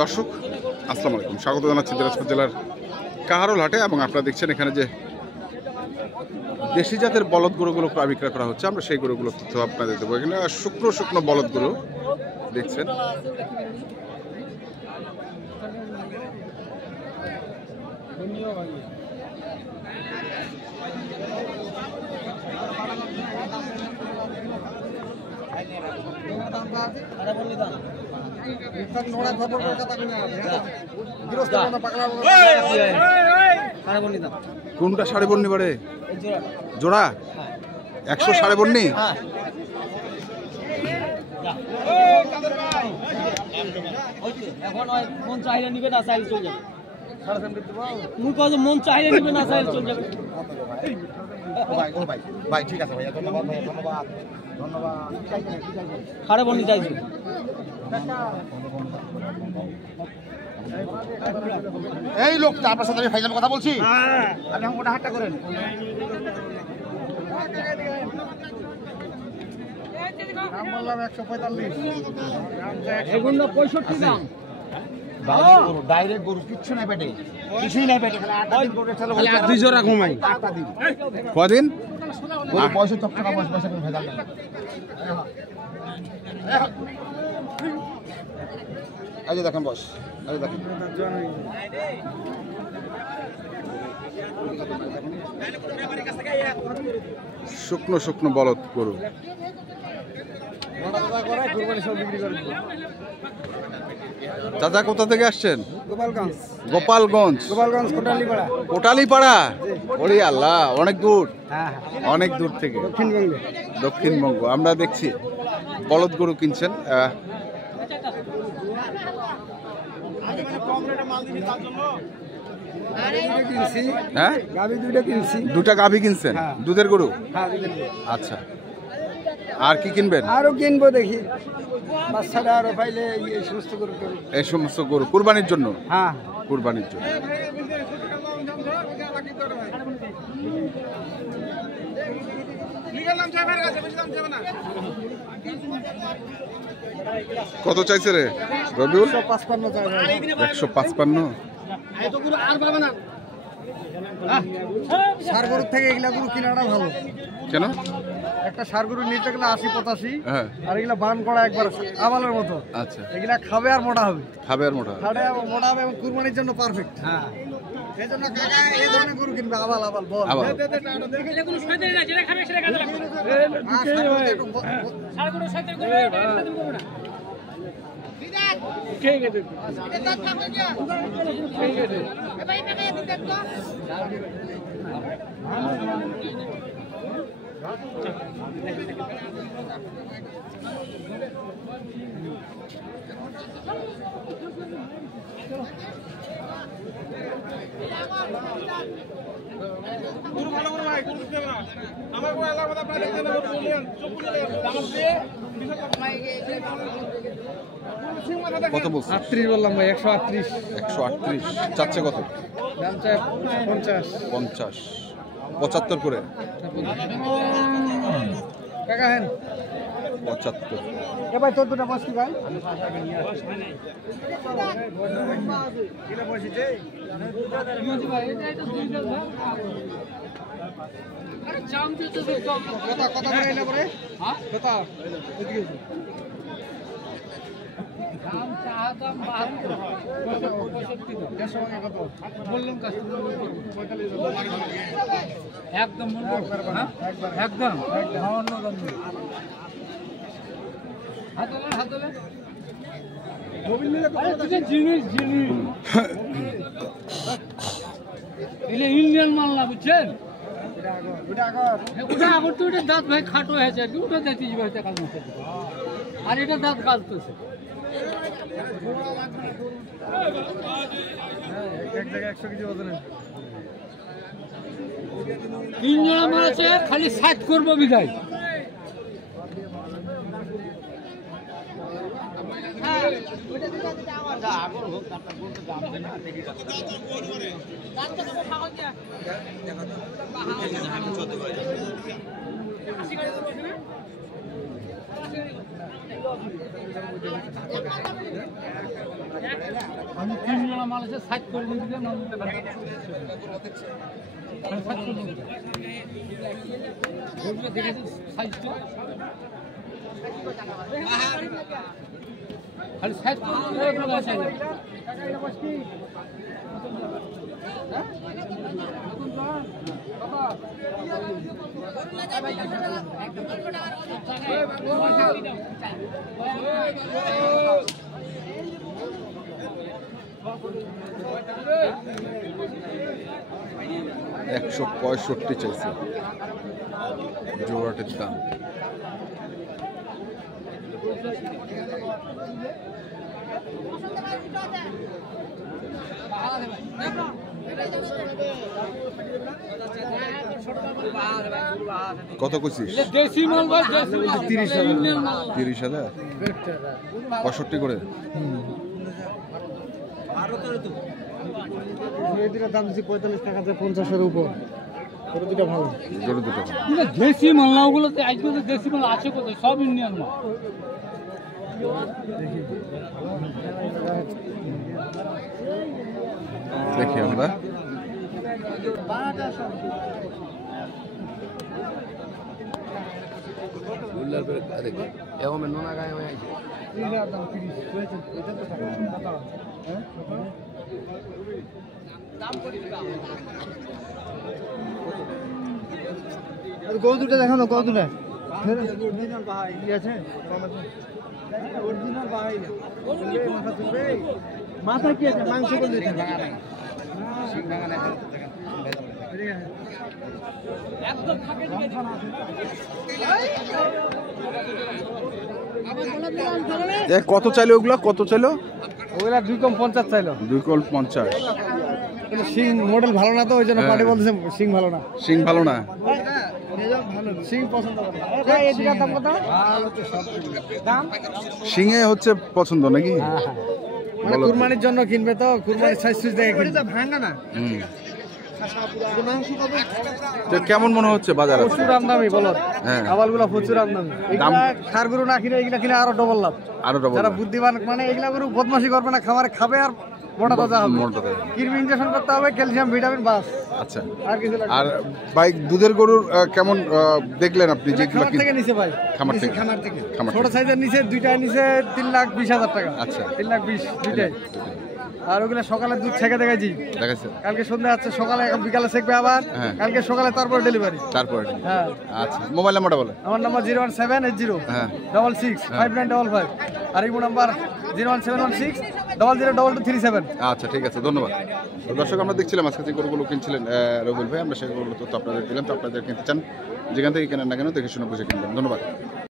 দর্শক আসসালামু আলাইকুম, স্বাগত জানাচ্ছি দিনাজপুর জেলার কাহারোল হাটে। এবং আপনারা দেখছেন এখানে যে দেশি জাতের বলদ গরুগুলো ক্রয় বিক্রয় করা হচ্ছে, আমরা সেই গরুগুলো তথ্য আপনাদের দেবো। এখানে শুকনো শুকনো বলদ গরু দেখছেন। কোনটা সাড়ে বন্নি বাড়ে? জোড়া 100 সাড়ে বন্নি। মন চাহিদা নিবে না চাইলে চলে যাবে। মন চাহিদা নিবে না চাইলে চলে যাবে। ভাই ঠিক আছে ভাইয়া, ধন্যবাদ ভাইয়া, ধন্যবাদ ধন্যবাদ। সাড়ে বন্নি চাইছি। এই লোকটা আপনার সাথে আমি ফাইনাল কথা বলছি, আপনি আমাকে হাতটা করেন। বললাম 145, এগুলো 65 দাম। ডাইরেক্ট গরু কিচ্ছু নাই পেটে, কিছুই নাই পেটে, দুই জোড়া ঘুমাই কদিন পয়সা তো টাকা পয়সা করে ভেজাল নেই। এই যে দেখেন বস, এই দেখেন শুকনো শুকনো বলদ গরু। দাদা কোথা থেকে আসছেন? গোপালগঞ্জ। গোপালগঞ্জ। গোপালগঞ্জ কোটালীপাড়া। কোটালীপাড়া, ওরে আল্লাহ, অনেক দূর, হ্যাঁ অনেক দূর থেকে। দক্ষিণবঙ্গে। দক্ষিণবঙ্গ। আমরা দেখছি বলদ গরু কিনছেন। হ্যাঁ, গাভী দুইটা কিনছি। দুটা গাভী কিনছেন, দুধের গরু। হ্যাঁ দুধের গরু। আচ্ছা, আর কি কিনবেন? আরো কিনবো দেখি, বাচ্চাটা আরো পাইলে এই সমস্ত গরু কিনবো। এই সমস্ত গরু কুরবানির জন্য। হ্যাঁ কুরবানির জন্য। কত চাইছে রে রবিউল? 155। সার গরুর থেকে এগুলা গরু কেনাটা ভালো। কেন? একটা সার গরু নিতে গেলে 80-85, হ্যাঁ, আর এগুলা বান করা একবার আবালের মতো। আচ্ছা, এগুলা খাবে আর মোটা হবে। খাবে আর মোটা। খাবে আর মোটা হবে এবং কুরবানির জন্য পারফেক্ট। হ্যাঁ, এই জন্য কাকা এই ধরনের গরু কিনবে। আবাল আবাল বল। আবাল। যেগুলো শয়তান না, যেটা খাবে সেটা কাজে লাগবে। সার গরু শয়তান করবে, এটা তুমি করবে না। ঠিক আছে, এটা দাঁত হয়ে গেল। ঠিক আছে, এ ভাই টাকা দিতে দেখো। কত বলছে? 38 বললাম ভাই। 138। 138 চাচ্ছে। কত দাম চাই? 50। 50। 75 করে। কাকা হেন 75। এ ভাই তোর দুটা বস কি ভাই? একদম একদম ইন্ডিয়ান মাল না, বুঝছেন? ওটা আগর তো ওটা দাঁত ভাই খাটো হয়েছে আর কি, ওটা দেখতে যাবে হয়তো কাজ মাসে। আর এটা দাঁত কাটতেছে। এক জায়গায় 100 কেজি ওজনে 3 জোড়া মাল আছে, খালি 60 করবো বিদায়। আমি 3 জোড়া মাল আছে 60 করে দিতে না দিতে পারি। 60 করে দিতে। ওগুলো দেখেছেন সাইজটা? খালি 60 করে ওগুলো আছে। $165 চাইছে জোড়াটির দাম। কত কইছিস? দেশি মাল ভাই, দেশি মাল 30,000 65 করে। দাম দিচ্ছি 45 টাকা, 50-এর উপর। ওটা দুটো ভালো, জোড়া দুটো। দেশি মাল না, ওগুলোতে আজকে তো দেশি মাল আছে কোথায়? সব ইন্ডিয়ান মাল। দেখি আমরা গরু দুটো দেখানো, কত দুটো মাথা কি আছে? মাংস করলে কত চাইলো ওগুলা? কত চাইলো? ওগুলা 2 কম 50 চাইলো। 2 কল 50। কিন্তু সিং মডেল ভালো না, তো ওই জন্য পার্টি বলতেছে সিং ভালো না। সিং ভালো না? সিং পছন্দ করে না। এই দুটার দাম কত? দাম সিংয়ে হচ্ছে পছন্দ নাকি? মানে কুরবানির জন্য কিনবে, তো কুরবানির সাইজ সুইজ দেখে কিনবে। ভাঙা না। তো কেমন মনে হচ্ছে বাজার? প্রচুর আমদামি বলো। হ্যাঁ, আবালগুলো প্রচুর আমদামি। এগুলা খার গরু না কিনে এগুলা কিনে আরো ডবল লাভ। আরো ডবল। যারা বুদ্ধিমান, মানে এগুলা গরু বদমাশি করবে না, খামারে খাবে আর মোটা তাজা হবে। কৃমি ইনজেকশন করতে হবে, ক্যালসিয়াম, ভিটামিন, বাস। আচ্ছা, আর কিছু লাগবে না। আর ভাই দুধের গরুর কেমন দেখলেন আপনি? যেগুলো খামার থেকে নিচে ভাই, খামার থেকে। খামার থেকে খামার ছোট থেকে। সাইজের নিচে দুইটার নিচে 3,20,000 টাকা। আচ্ছা, 3,20,000 দুইটাই। আর ওগুলা সকালে দুধ ছেঁকে দেখাইছি, দেখাচ্ছে কালকে সন্ধ্যা আছে, সকালে এখন বিকালে ছেঁকবে আবার। হ্যাঁ। কালকে সকালে তারপর ডেলিভারি। তারপরে। হ্যাঁ। আচ্ছা, মোবাইল নাম্বারটা বলে। আমার নাম্বার 01780 হ্যাঁ 66 5955। আর ইমো নাম্বার 01716 002237। আচ্ছা, ঠিক আছে, ধন্যবাদ। তো দর্শক, আমরা দেখছিলাম আজকে যে গরুগুলো কিনছিলেন রবিউল ভাই, আমরা সেই গরুগুলো তথ্য আপনাদের দিলাম। তো আপনাদের কিনতে চান, যেখান থেকে কেনেন না কেন দেখে শুনে বুঝে কিনবেন। ধন্যবাদ।